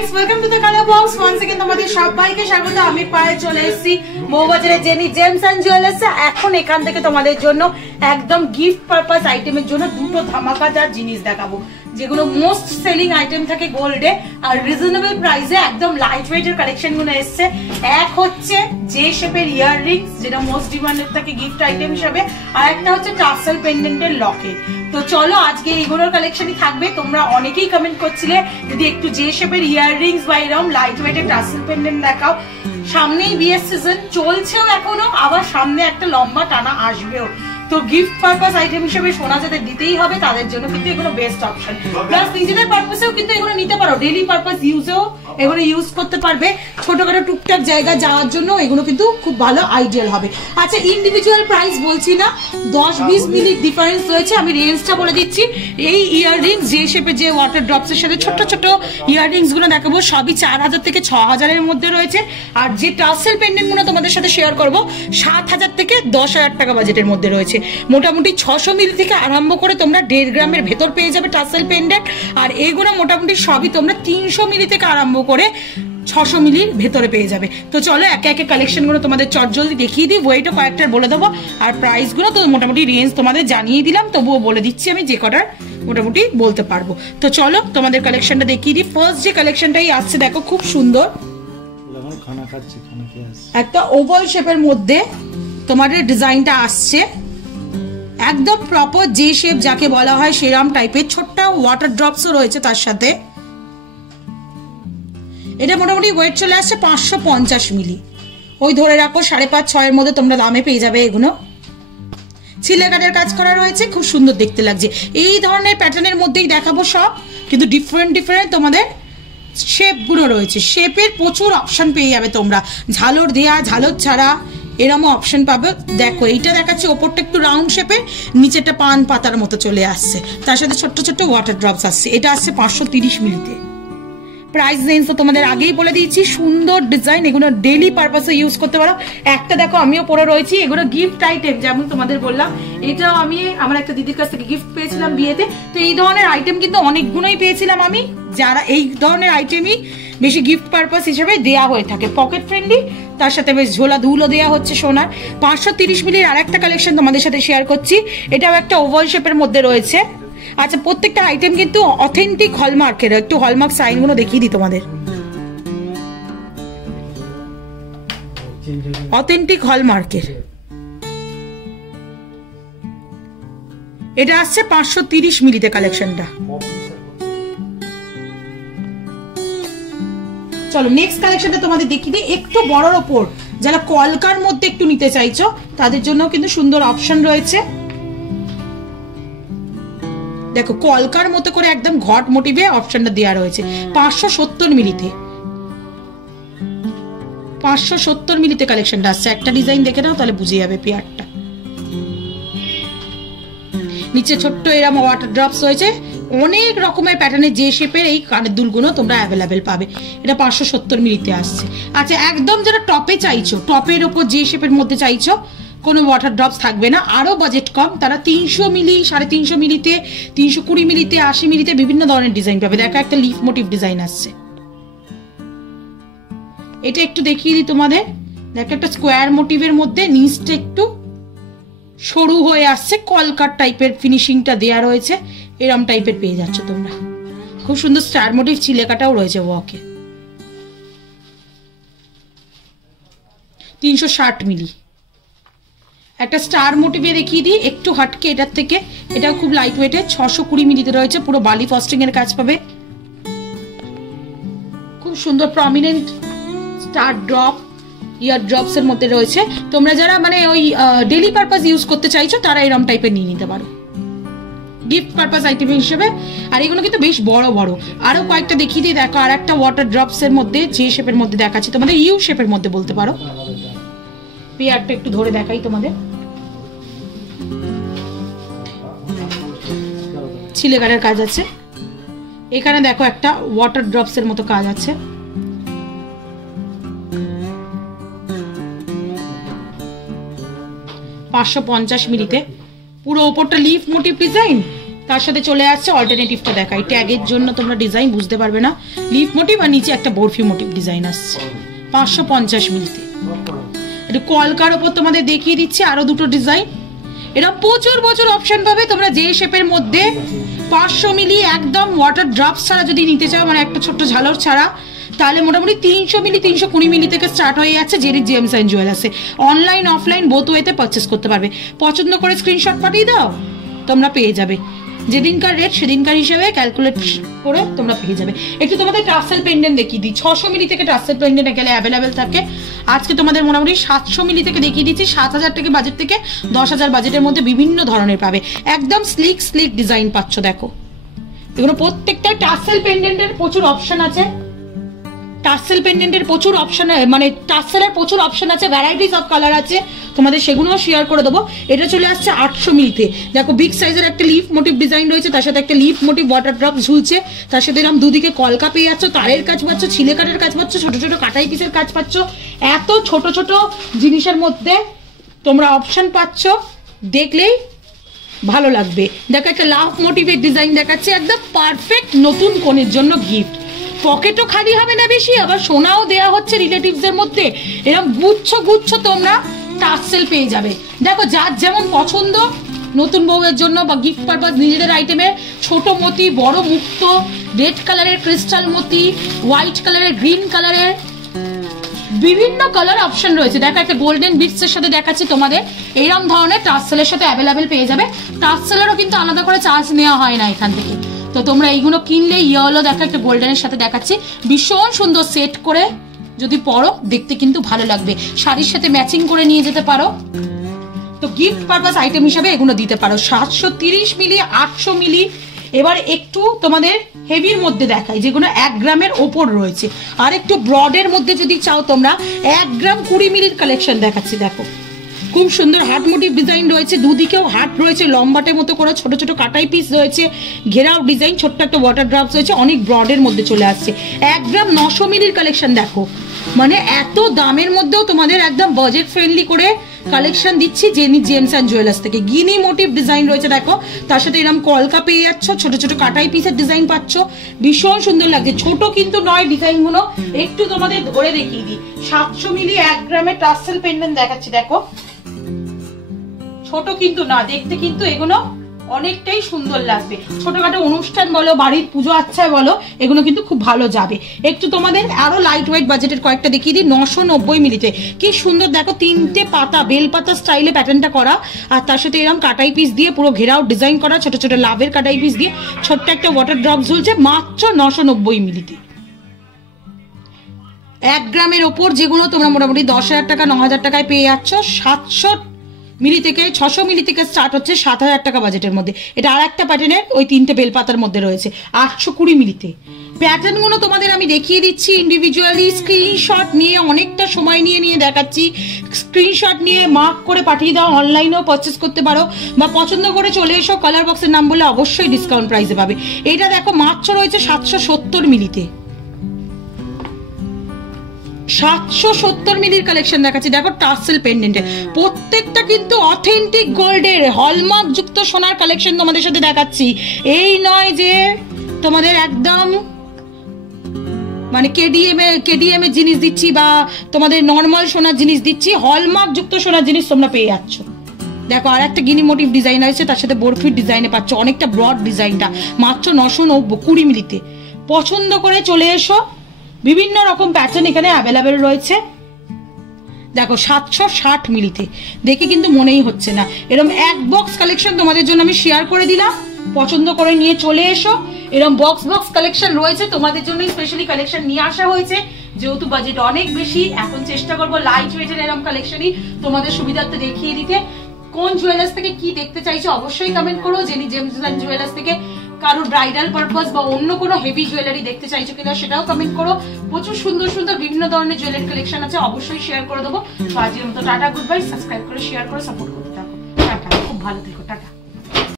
Guys, welcome to the Colour Box. Once again তোমাদের সবাইকে স্বাগত। আমি পায়ে চলে এসেছি মৌবাজারে জেনি জেমস এন্ড জুয়েলার্স। এখন এখান থেকে তোমাদের জন্য একদম গিফট পারপাস আইটেমের জন্য দুটো ধামাকাদার জিনিস দেখাবো, যেগুলো মোস্ট সেলিং আইটেম থাকে গোল্ডে, আর রিজনেবল প্রাইসে একদম লাইট ওয়েটের কালেকশন গুলো এসছে। এক হচ্ছে জে শেপের ইয়াররিংস, যেটা মোস্ট ডিমান্ডেড থাকে গিফট আইটেম হিসাবে, আর একটা হচ্ছে টাসেল পেন্ডেন্টের লকেট। তো চলো আজকে এইগুলোর কালেকশনই থাকবে। তোমরা অনেকেই কমেন্ট করছিলে যদি একটু জে শেপের ইয়াররিংস বা এরকম লাইট ওয়েটের টাসেল পেন্ডেন্ট দেখাও। সামনেই বিয়ের সিজন চলছেও এখনো, আবার সামনে একটা লম্বা টানা আসবেও। তো গিফট পারপাস আইটেম হিসেবে সোনা যাদের দিতেই হবে তাদের জন্য কিন্তু এগুলো বেস্ট অপশন। প্লাস নিজেদের পারপাসেও কিন্তু এগুলো নিতে পারো, ডেইলি পারপাস ইউজেও এগুলো ইউজ করতে পারবে। ছোটখাটো টুকটাক জায়গা যাওয়ার জন্য এগুলো কিন্তু খুব ভালো আইডিয়াল হবে। আচ্ছা, ইন্ডিভিজুয়াল প্রাইস বলছি না, 10-20 মিনিট ডিফারেন্স রয়েছে। আমি রেঞ্জটা বলে দিচ্ছি। এই ইয়াররিংস যে শেপে যে ওয়াটার ড্রপস এর সাথে ছোট ছোট ইয়াররিংস গুলো দেখাবো, সবই 4000 থেকে 6000 এর মধ্যে রয়েছে। আর যে টাসেল পেন্ডেন্ট গুলো তোমাদের সাথে শেয়ার করবো 7000 থেকে 10,000 টাকা বাজেটের মধ্যে রয়েছে। মোটামুটি 600 মিলি থেকে আরম্ভ করে তোমরা 1.5 গ্রামের ভেতর পেয়ে যাবে টাসেল পেন্ডেন্ট। আর এইগুলো মোটামুটি সবই তোমরা 300 মিলি থেকে আরম্ভ করে 600 মিলির ভেতরে পেয়ে যাবে। তো চলো একে একে কালেকশন গুলো তোমাদের চটজলদি দেখিয়ে দিই, ওয়েটও কয়েকটার বলে দেবো, আর প্রাইস গুলো তো মোটামুটি রেঞ্জ তোমাদের জানিয়ে দিলাম, তবুও বলে দিচ্ছি আমি যে কটার মোটামুটি বলতে পারবো। তো চলো তোমাদের কালেকশনটা দেখিয়ে দিই। ফার্স্ট যে কালেকশনটাই আসছে দেখো, খুব সুন্দর একটা ওভাল শেপের মধ্যে তোমাদের ডিজাইনটা আসছে, একদম প্রপার যে শেপ যাকে বলা হয় সেরাম টাইপের। ছোট্ট ওয়াটার ড্রপসও রয়েছে তার সাথে। এটা মোটামুটি ওয়েট চলে আসছে 550 মিলি। ওই ধরে রাখো 5.5-6 এর মধ্যে তোমরা দামে পেয়ে যাবে এগুলো। ছিলেকাটের কাজ করা রয়েছে, খুব সুন্দর দেখতে লাগছে। এই ধরনের প্যাটার্নের মধ্যেই দেখাবো সব, কিন্তু ডিফারেন্ট ডিফারেন্ট তোমাদের শেপগুলো রয়েছে। শেপের প্রচুর অপশন পেয়ে যাবে তোমরা, ঝালর দেয়া ঝালর ছাড়া এরকম অপশন পাবে। দেখো এইটা দেখাচ্ছে, ওপরটা একটু রাউন্ড শেপের, নিচেটা পান পাতার মতো চলে আসছে, তার সাথে ছোট্ট ছোট্ট ওয়াটার ড্রপস আসছে। এটা আসছে 530 মিলিতে। প্রাইস রেঞ্জ তো তোমাদের আগেই বলে দিয়েছি। সুন্দর ডিজাইন, এগুলো ডেইলি পারপাসে ইউজ করতে পারো। একটা দেখো আমিও পরে রয়েছি, এগুলো গিফট আইটেম, যেমন তোমাদের বললাম এটাও আমি আমার একটা দিদির কাছ থেকে গিফট পেয়েছিলাম বিয়েতে। তো এই ধরনের আইটেম কিন্তু অনেকগুলোই পেয়েছিলাম আমি, যারা এই ধরনের আইটেমই বেশি গিফট পারপাস হিসেবে দেওয়া হয়ে থাকে। পকেট ফ্রেন্ডলি, তার সাথে বেশ ঝোলা ধুলো দেওয়া হচ্ছে সোনার। 530 মিলির আর একটা কালেকশন তোমাদের সাথে শেয়ার করছি, এটাও একটা ওভাল শেপের মধ্যে রয়েছে। আচ্ছা, প্রত্যেকটা আইটেম কিন্তু অথেন্টিক হলমার্কের। একটু হলমার্ক সাইন গুলো দেখিয়ে দিই তোমাদের। অথেন্টিক হলমার্কের এটা আসছে 530 মিলিতে কালেকশনটা। চলো নেক্সট কালেকশনটা তোমাদের দেখিয়ে দিই। একটু বড়র ওপর যারা কলকার মধ্যে একটু নিতে চাইছো তাদের জন্য কিন্তু সুন্দর অপশন রয়েছে। দেখো কলকার মতো করে একদম ঘট মোটিভে অপশনটা দেওয়া রয়েছে 570 মিলিতে। 570 মিলিতে কালেকশনটা আসছে। একটা ডিজাইন দেখে নাও তাহলে বুঝে যাবে পেয়ারটা। নিচে ছোট্ট এরকম ওয়াটার ড্রপস রয়েছে, অনেক রকমের প্যাটার্নের যে শেপের এই কানের দুলগুলো তোমরা অ্যাভেলেবেল পাবে। এটা 570 মিলিতে আসছে। আচ্ছা, একদম যারা টপে চাইছো, টপের ওপর যে শেপের মধ্যে চাইছো, কোনো ওয়াটার ড্রপস থাকবে না, আরো বাজেট কম, তারা 300 মিলি 350 মিলিতে, 320 মিলিতে, 80 মিলিতে বিভিন্ন ধরনের ডিজাইন পাবে। দেখো একটা লিফ মোটিভ ডিজাইন আসছে, এটা একটু দেখিয়ে দিই তোমাদের। দেখো একটা স্কোয়ার মোটিভের মধ্যে নিচটা একটু সরু হয়ে আসছে, কলকার টাইপের ফিনিশিংটা দেয়া রয়েছে, এরম টাইপের পেয়ে যাচ্ছ তোমরা। খুব সুন্দর স্টার মোটিভ চিলেকাটাও রয়েছে ওয়াকে। 360 মিলি একটা স্টার মোটিভে দেখিয়ে দিই, একটু হাটকে এটার থেকে। এটাও খুব লাইট ওয়েটের, 620 মিলিতে রয়েছে। পুরো বালি ফস্টিং এর কাজ পাবে, খুব সুন্দর প্রমিনেন্ট স্টার ড্রপ ইয়ার ড্রপস এর মধ্যে রয়েছে। তোমরা যারা মানে ওই ডেইলি পারপাস ইউজ করতে চাইছো তারা এরকম টাইপের নিয়ে নিতে পারো গিফট পারপাস আইটেম হিসেবে। আর এগুলো কিন্তু বেশ বড় বড়। আরো কয়েকটা দেখিয়ে দিই। দেখো আর একটা ওয়াটার ড্রপস এর মধ্যে যে শেপের মধ্যে দেখাচ্ছি তোমাদের, ইউ শেপের মধ্যে বলতে পারো। পেয়ারটা একটু ধরে দেখাই তোমাদের। ছিলেকারের কাজ আছে এখানে। দেখো একটা ওয়াটার ড্রপস এর মতো কাজ আছে। 550 মিলিতে পুরো ওপরটা লিফ মোটিভ ডিজাইন, তার সাথে চলে আসছে অল্টারনেটিভটা দেখাই, ট্যাগের জন্য তোমরা ডিজাইন বুঝতে পারবে না, লিফ মোটিভ আর নিচে একটা বরফি মোটিভ ডিজাইন আসছে 550 মিলিতে। একটু কলকার ওপর তোমাদের দেখিয়ে দিচ্ছি আরো দুটো ডিজাইন। এরকম প্রচুর প্রচুর অপশন পাবে তোমরা যে শেপের মধ্যে। 500 মিলি একদম ওয়াটার ড্রপস ছাড়া যদি নিতে চাও, মানে একটা ছোট্ট ঝালর ছাড়া, তাহলে মোটামুটি 300 মিলি 320 মিলি থেকে স্টার্ট হয়ে যাচ্ছে জেরি জেমস অ্যান্ড জুয়েলার্সে। অনলাইন অফলাইন বোথ ওয়েতে পারচেস করতে পারবে। পছন্দ করে স্ক্রিনশট পাঠিয়ে দাও, তোমরা পেয়ে যাবে। যেদিনকার রেট সেদিনকার হিসাবে ক্যালকুলেট করে তোমরা পেয়ে যাবে। একটু তোমাদের টাসেল পেন্ডেন্ট দেখিয়ে দিই। 600 মিলি থেকে টাসেল পেন্ডেন্ট গেলে অ্যাভেলেবেল থাকে। আজকে তোমাদের মোটামুটি 700 মিলি থেকে দেখিয়ে দিচ্ছি। 7000 টাকা বাজেট থেকে 10,000 বাজেটের মধ্যে বিভিন্ন ধরনের পাবে। একদম স্লিক স্লিক ডিজাইন পাচ্ছ। দেখো এগুলো প্রত্যেকটা টাসেল পেন্ডেন্টের প্রচুর অপশন আছে। টাসেল পেন্ডেন্টের প্রচুর অপশন, মানে টাসেলের প্রচুর অপশন আছে, ভ্যারাইটিস অফ কালার আছে, তোমাদের সেগুলোও শেয়ার করে দেবো। এটা চলে আসছে 800 মিলিতে। দেখো বিগ সাইজের একটা লিফ মোটিভ ডিজাইন রয়েছে, তার সাথে একটা লিফ মোটিভ ওয়াটার ড্রপ ঝুলছে, তার সাথে এরকম দুদিকে কলকা পেয়ে যাচ্ছ, তারের কাজ পাচ্ছ, ছিলে কাঠের কাজ পাচ্ছ, ছোট ছোট কাটাই পিসের কাজ পাচ্ছ। এত ছোট ছোট জিনিসের মধ্যে তোমরা অপশন পাচ্ছ, দেখলেই ভালো লাগবে। দেখো একটা লাভ মোটিভের ডিজাইন দেখাচ্ছে, একদম পারফেক্ট নতুন কোণের জন্য গিফট। পকেটও খালি হবে না বেশি, আবার সোনাও দেয়া হচ্ছে রিলেটিভসদের মধ্যে। এরকম গুচ্ছ গুচ্ছ তোমরা টাসেল পেয়ে যাবে। দেখো যার যেমন পছন্দ, নতুন বউয়ের জন্য বা গিফট পারপাস নিজেদের আইটেমে, ছোট মতি, বড় মুক্ত, রেড কালারের ক্রিস্টাল মতি, হোয়াইট কালারের, গ্রিন কালারের, বিভিন্ন কালার অপশন রয়েছে। দেখো একটা গোল্ডেন বিটস এর সাথে দেখাচ্ছি তোমাদের, এইরকম ধরনের টাসেলের সাথে অ্যাভেলেবেল পেয়ে যাবে। টাসেলেরও কিন্তু আলাদা করে চার্জ নেওয়া হয় না এখান থেকে। তো তোমরা এইগুলো কিনলে ইয়েলো, দেখো একটা গোল্ডেনের সাথে দেখাচ্ছি, ভীষণ সুন্দর সেট করে যদি পরো দেখতে কিন্তু ভালো লাগবে। শাড়ির সাথে ম্যাচিং করে নিয়ে যেতে পারো। তো গিফট পারপাস আইটেম হিসাবে এগুলো দিতে পারো। 730 মিলি, 800 মিলি। এবার একটু তোমাদের হেভির মধ্যে দেখাই, যেগুলো 1 গ্রামের ওপর রয়েছে। আর একটু ব্রডের মধ্যে যদি চাও তোমরা, 1 গ্রাম 20 মিলির কালেকশন দেখাচ্ছি। দেখো খুব সুন্দর হার্ট মোটিভ ডিজাইন রয়েছে, দুদিকেও হার্ট রয়েছে, লম্বাটের মতো করে ছোট ছোট কাটাই পিস রয়েছে, ঘেরাও ডিজাইন, ছোট্ট একটা ওয়াটার ড্রপস রয়েছে, অনেক ব্রডের মধ্যে চলে আসছে। 1 গ্রাম 900 মিলির কালেকশন। দেখো মানে এত দামের মধ্যেও তোমাদের একদম বাজেট ফ্রেন্ডলি করে কালেকশন দিচ্ছি জেনি জেমস অ্যান্ড জুয়েলার্স থেকে। গিনি মোটিভ ডিজাইন রয়েছে, দেখো তার সাথে এরকম কলকা পেয়ে যাচ্ছ, ছোট ছোট কাটাই পিসের ডিজাইন পাচ্ছ, ভীষণ সুন্দর লাগছে। ছোট কিন্তু নয় ডিজাইনগুলো, একটু তোমাদের ধরে দেখিয়ে দিই। 700 মিলি 1 গ্রামের টাসেল পেন্ডেন্ট দেখাচ্ছি। দেখো ছোট কিন্তু না, দেখতে কিন্তু এগুলো অনেকটাই সুন্দর লাগবে। ছোটখাটো অনুষ্ঠান বলো, বাড়ির পুজো আচ্ছায় বলো, এগুলো কিন্তু খুব ভালো যাবে। একটু তোমাদের আরো লাইট ওয়েট বাজেটের কয়েকটা দেখিয়ে দিই। 990 মিলিতে কি সুন্দর দেখো, 3টে পাতা, বেলপাতা স্টাইলে প্যাটার্নটা করা, আর তার সাথে এরকম কাটাই পিস দিয়ে পুরো ঘেরাও ডিজাইন করা, ছোট ছোট লাভের কাটাই পিস দিয়ে ছোট্ট একটা ওয়াটার ড্রপ ঝুলছে, মাত্র 990 মিলিতে। 1 গ্রামের ওপর যেগুলো তোমরা মোটামুটি 10,000 টাকা 9,000 টাকায় পেয়ে যাচ্ছ। 700 মিলি থেকে 600 মিলি থেকে স্টার্ট হচ্ছে 7,000 টাকা বাজেটের মধ্যে। এটা আর একটা প্যাটার্নের ওই 3টে বেলপাতার মধ্যে রয়েছে 820 মিলিতে। প্যাটার্নগুলো তোমাদের আমি দেখিয়ে দিচ্ছি ইন্ডিভিজুয়ালি, স্ক্রিনশট নিয়ে অনেকটা সময় নিয়ে দেখাচ্ছি। স্ক্রিনশট নিয়ে মার্ক করে পাঠিয়ে দাও, অনলাইনেও পারচেস করতে পারো, বা পছন্দ করে চলে এসো। কালার বক্সের নাম বলে অবশ্যই ডিসকাউন্ট প্রাইসে পাবে। এটা দেখো মাত্র রয়েছে 770 মিলিতে। 770 মিলির কালেকশন দেখাচ্ছি। দেখো টাসেল পেন্ডেন্টে প্রত্যেকটা কিন্তু অথেন্টিক গোল্ডের হলমার্ক যুক্ত সোনার কালেকশন তোমাদের সাথে দেখাচ্ছি। এই নয় যে তোমাদের একদম মানে কেডিএম এর জিনিস দিচ্ছি বা তোমাদের নর্মাল সোনার জিনিস দিচ্ছি, হলমার্ক যুক্ত সোনার জিনিস তোমরা পেয়ে যাচ্ছ। দেখো আর একটা গিনি মোটিভ ডিজাইন আছে, তার সাথে বরফির ডিজাইনে পাচ্ছ, অনেকটা ব্রড ডিজাইনটা, মাত্র 920 মিলিতে। পছন্দ করে চলে এসো, বিভিন্ন রকম প্যাটার্ন এখানে অ্যাভেলেবেল রয়েছে। দেখো 760 মিলিতে, দেখে কিন্তু মনেই হচ্ছে না। এরকম এক বক্স কালেকশন তোমাদের জন্য আমি শেয়ার করে দিলাম, পছন্দ করে নিয়ে চলে এসো। এরকম বক্স কালেকশন রয়েছে তোমাদের জন্য, স্পেশালি কালেকশন নিয়ে আসা হয়েছে। যেহেতু বাজেট অনেক বেশি, এখন চেষ্টা করবো লাইট ওয়েটের এরকম কালেকশনই তোমাদের সুবিধার্থে দেখিয়ে দিতে। কোন জুয়েলার্স থেকে কি দেখতে চাইছো অবশ্যই কমেন্ট করো। জেনি জেমস অ্যান্ড জুয়েলার্স থেকে কারোর ব্রাইডাল পারপাস বা অন্য কোনো হেভি জুয়েলারি দেখতে চাইছো কিনা সেটাও কমেন্ট করো। প্রচুর সুন্দর সুন্দর বিভিন্ন ধরনের জুয়েলারি কালেকশন আছে, অবশ্যই শেয়ার করে দেবো। তো আজকের মতো টাটা, গুড বাই। সাবস্ক্রাইব করে শেয়ার করে সাপোর্ট করতে থাকো। টাটা, খুব ভালো থেকো, টাটা।